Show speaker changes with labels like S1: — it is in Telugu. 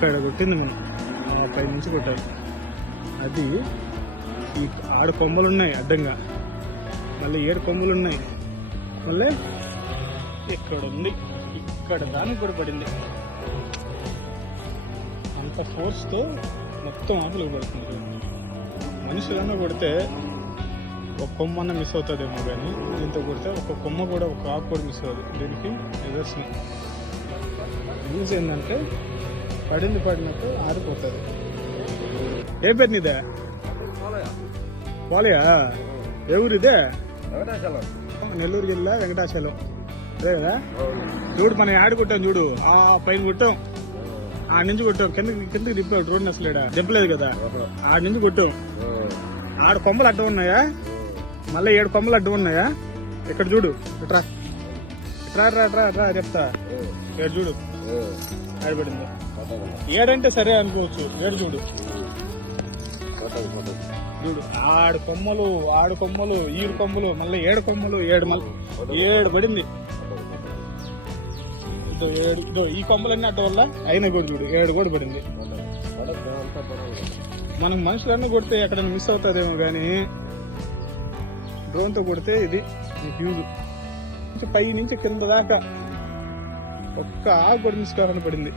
S1: కొట్టింది మేము. పై నుంచి కొట్టాలి అది ఈ ఆడు కొమ్మలు ఉన్నాయి అడ్డంగా. మళ్ళీ ఏడు కొమ్మలు ఉన్నాయి మళ్ళీ ఇక్కడ ఉంది ఇక్కడ దానికి కూడా పడింది. అంత ఫోర్స్తో మొత్తం ఆకులు పడుతుంది మనుషులన్నా కొడితే ఒక కొమ్మన్న మిస్ అవుతుందేమో కానీ దీంతో కొడితే ఒక కొమ్మ కూడా ఒక ఆకు కూడా మిస్ అవ్వదు. దీనికి నిదర్శనం యూజ్ ఏంటంటే పడింది పడినట్టు ఆరిపోతుంది. ఏ పేరు నీదే? పోలయా ఏ ఊరు ఇదే నెల్లూరు జిల్లా వెంకటాచలం. అదే కదా? చూడు మనం ఆడి కొట్టాం చూడు. ఆ పైన కొట్టాం. ఆ నుంచి కొట్టాం. కిందకి కిందకి దింపాడు రోడ్డు అసలు ఈడ. దింపలేదు కదా? ఆడ నుంచి కొట్టాం. ఆడ కొమ్మలు అడ్డం ఉన్నాయా? మళ్ళీ ఏడు కొమ్మలు అడ్డం ఉన్నాయా? ఇక్కడ చూడు. ఇట్రా ఇట్రా రా రా రా చెప్తా. ఏడు చూడు. ఆడబడింది. ఏడంటే సరే అనుకోవచ్చు. ఏడు చూడు. చూడు. ఆడు కొమ్మలు ఆడు కొమ్మలు ఈడు కొమ్మలు మళ్ళీ ఏడు కొమ్మలు ఏడు మళ్ళీ ఏడు పడింది. ఇదో ఏడు ఇదో ఈ కొమ్మలన్నీ అడ్డం వల్ల అయినా కూడా చూడు ఏడు కూడా పడింది. మనం మనుషులన్నీ కొడితే ఎక్కడైనా మిస్ అవుతుందేమో కానీ డ్రోన్తో కొడితే ఇది నీకు యూజ్ నుంచి పై నుంచి కింద దాకా ఒక్క ఆకు కూడా మిస్ పడింది.